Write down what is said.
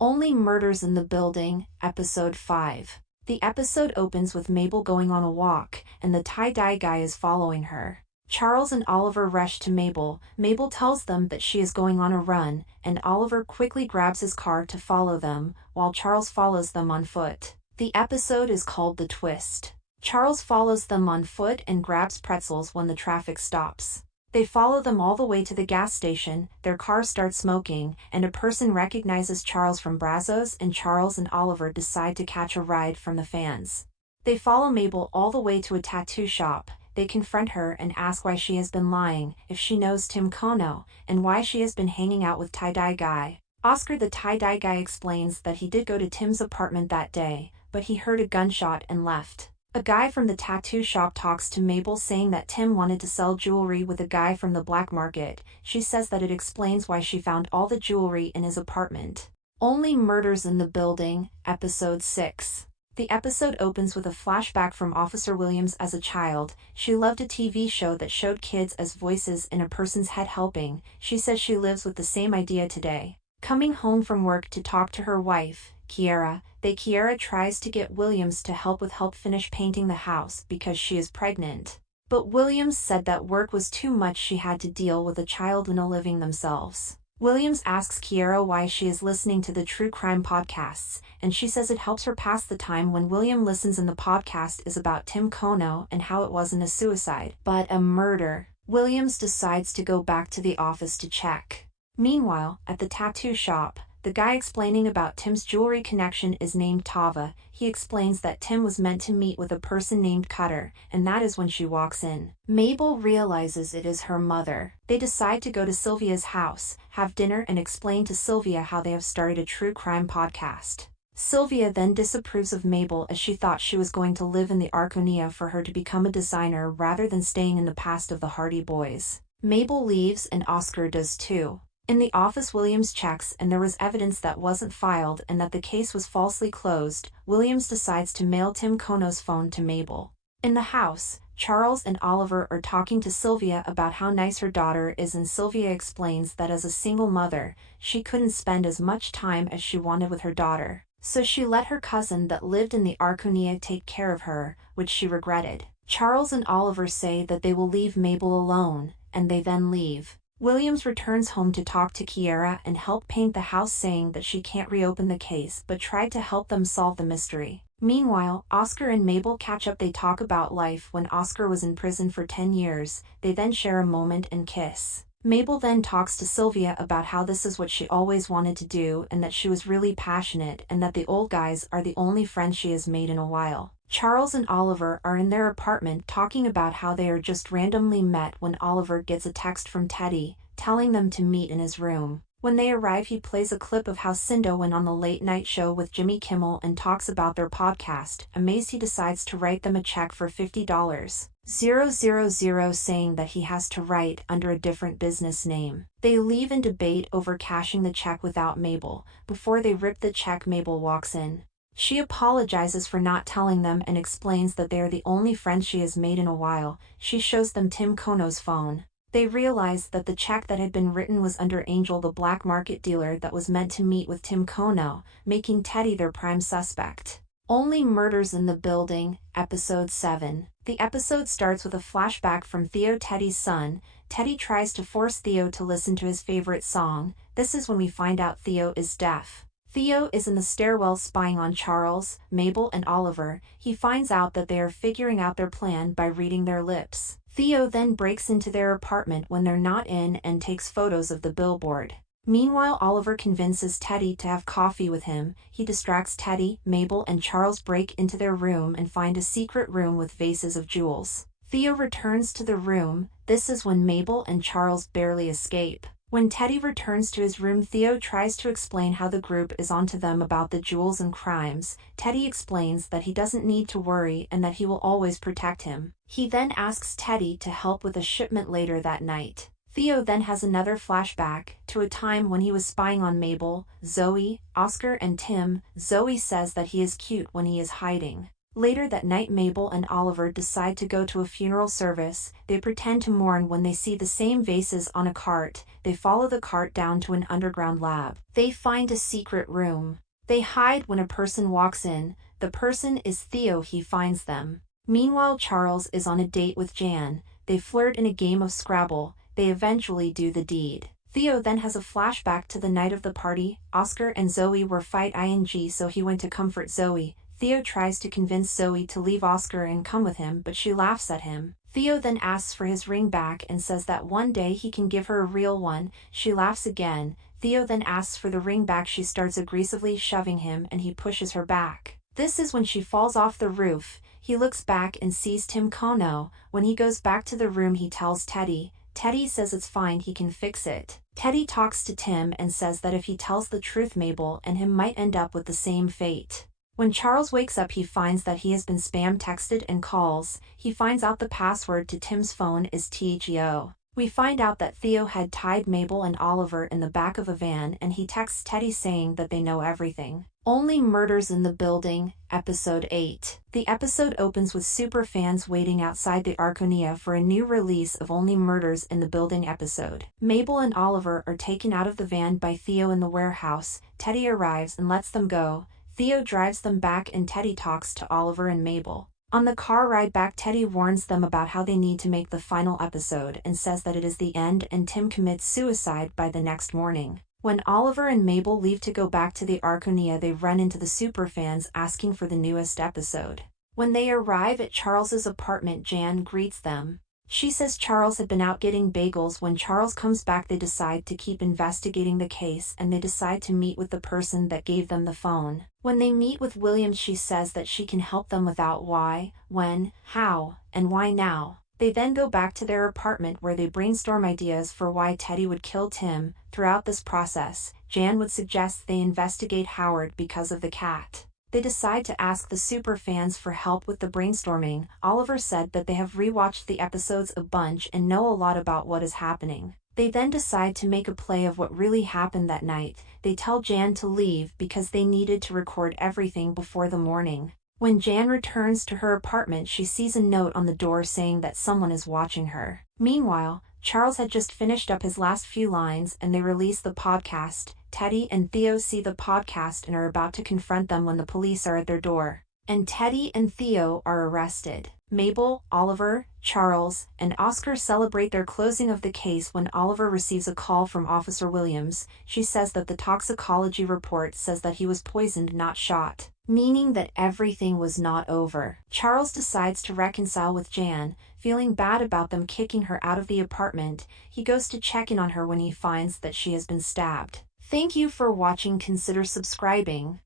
Only Murders in the Building, Episode 5. The episode opens with Mabel going on a walk, and the tie-dye guy is following her. Charles and Oliver rush to Mabel. Mabel tells them that she is going on a run, and Oliver quickly grabs his car to follow them, while Charles follows them on foot. The episode is called The Twist. Charles follows them on foot and grabs pretzels when the traffic stops. They follow them all the way to the gas station, their car starts smoking, and a person recognizes Charles from Brazos, and Charles and Oliver decide to catch a ride from the fans. They follow Mabel all the way to a tattoo shop. They confront her and ask why she has been lying, if she knows Tim Kono, and why she has been hanging out with tie-dye guy. Oscar the tie-dye guy explains that he did go to Tim's apartment that day, but he heard a gunshot and left. A guy from the tattoo shop talks to Mabel saying that Tim wanted to sell jewelry with a guy from the black market. She says that it explains why she found all the jewelry in his apartment. Only Murders in the Building, Episode 6. The episode opens with a flashback from Officer Williams as a child. She loved a TV show that showed kids as voices in a person's head helping. She says she lives with the same idea today. Coming home from work to talk to her wife, Kiera, Kiera tries to get Williams to help finish painting the house because she is pregnant. But Williams said that work was too much, she had to deal with a child and a living themselves. Williams asks Kiera why she is listening to the true crime podcasts, and she says it helps her pass the time when William listens, and the podcast is about Tim Kono and how it wasn't a suicide, but a murder. Williams decides to go back to the office to check. Meanwhile, at the tattoo shop, the guy explaining about Tim's jewelry connection is named Tava. He explains that Tim was meant to meet with a person named Cutter, and that is when she walks in. Mabel realizes it is her mother. They decide to go to Sylvia's house, have dinner, and explain to Sylvia how they have started a true crime podcast. Sylvia then disapproves of Mabel as she thought she was going to live in the Arconia for her to become a designer rather than staying in the past of the Hardy Boys. Mabel leaves and Oscar does too. In the office, Williams checks and there was evidence that wasn't filed and that the case was falsely closed. Williams decides to mail Tim Kono's phone to Mabel. In the house, Charles and Oliver are talking to Sylvia about how nice her daughter is, and Sylvia explains that as a single mother, she couldn't spend as much time as she wanted with her daughter. So she let her cousin that lived in the Arconia take care of her, which she regretted. Charles and Oliver say that they will leave Mabel alone, and they then leave. Williams returns home to talk to Kiera and help paint the house, saying that she can't reopen the case but tried to help them solve the mystery. Meanwhile, Oscar and Mabel catch up. They talk about life when Oscar was in prison for 10 years. They then share a moment and kiss. Mabel then talks to Sylvia about how this is what she always wanted to do and that she was really passionate and that the old guys are the only friends she has made in a while. Charles and Oliver are in their apartment talking about how they are just randomly met when Oliver gets a text from Teddy, telling them to meet in his room. When they arrive, he plays a clip of how Cindo went on the late night show with Jimmy Kimmel and talks about their podcast. Amazed, he decides to write them a check for $50,000, saying that he has to write under a different business name. They leave and debate over cashing the check without Mabel. Before they rip the check, Mabel walks in. She apologizes for not telling them and explains that they are the only friends she has made in a while. She shows them Tim Kono's phone. They realize that the check that had been written was under Angel, the black market dealer that was meant to meet with Tim Kono, making Teddy their prime suspect. Only Murders in the Building, Episode 7. The episode starts with a flashback from Theo, Teddy's son. Teddy tries to force Theo to listen to his favorite song. This is when we find out Theo is deaf. Theo is in the stairwell spying on Charles, Mabel, and Oliver. He finds out that they are figuring out their plan by reading their lips. Theo then breaks into their apartment when they're not in and takes photos of the billboard. Meanwhile, Oliver convinces Teddy to have coffee with him. He distracts Teddy. Mabel and Charles break into their room and find a secret room with vases of jewels. Theo returns to the room. This is when Mabel and Charles barely escape. When Teddy returns to his room, Theo tries to explain how the group is onto them about the jewels and crimes. Teddy explains that he doesn't need to worry and that he will always protect him. He then asks Teddy to help with a shipment later that night. Theo then has another flashback to a time when he was spying on Mabel, Zoe, Oscar, and Tim. Zoe says that he is cute when he is hiding. Later that night, Mabel and Oliver decide to go to a funeral service. They pretend to mourn when they see the same vases on a cart. They follow the cart down to an underground lab. They find a secret room. They hide when a person walks in. The person is Theo. He finds them. Meanwhile, Charles is on a date with Jan. They flirt in a game of Scrabble. They eventually do the deed. Theo then has a flashback to the night of the party. Oscar and Zoe were fight ing, so he went to comfort Zoe. Theo tries to convince Zoe to leave Oscar and come with him, but she laughs at him. Theo then asks for his ring back and says that one day he can give her a real one. She laughs again. Theo then asks for the ring back. She starts aggressively shoving him and he pushes her back. This is when she falls off the roof. He looks back and sees Tim Kono. When he goes back to the room, he tells Teddy. Teddy says it's fine, he can fix it. Teddy talks to Tim and says that if he tells the truth, Mabel and him might end up with the same fate. When Charles wakes up, he finds that he has been spam texted and calls. He finds out the password to Tim's phone is THEO. We find out that Theo had tied Mabel and Oliver in the back of a van, and he texts Teddy saying that they know everything. Only Murders in the Building, Episode 8. The episode opens with superfans waiting outside the Arconia for a new release of Only Murders in the Building episode. Mabel and Oliver are taken out of the van by Theo in the warehouse. Teddy arrives and lets them go. Theo drives them back and Teddy talks to Oliver and Mabel. On the car ride back, Teddy warns them about how they need to make the final episode and says that it is the end, and Tim commits suicide by the next morning. When Oliver and Mabel leave to go back to the Arconia, they run into the superfans asking for the newest episode. When they arrive at Charles's apartment, Jan greets them. She says Charles had been out getting bagels. When Charles comes back, they decide to keep investigating the case and they decide to meet with the person that gave them the phone. When they meet with Williams, she says that she can help them without why, when, how, and why now. They then go back to their apartment where they brainstorm ideas for why Teddy would kill Tim. Throughout this process, Jan would suggest they investigate Howard because of the cat. They decide to ask the superfans for help with the brainstorming. Oliver said that they have rewatched the episodes a bunch and know a lot about what is happening. They then decide to make a play of what really happened that night. They tell Jan to leave because they needed to record everything before the morning. When Jan returns to her apartment, she sees a note on the door saying that someone is watching her. Meanwhile, Charles had just finished up his last few lines and they release the podcast. Teddy and Theo see the podcast and are about to confront them when the police are at their door. And Teddy and Theo are arrested. Mabel, Oliver, Charles, and Oscar celebrate their closing of the case when Oliver receives a call from Officer Williams. She says that the toxicology report says that he was poisoned, not shot, meaning that everything was not over. Charles decides to reconcile with Jan, feeling bad about them kicking her out of the apartment. He goes to check in on her when he finds that she has been stabbed. Thank you for watching. Consider subscribing.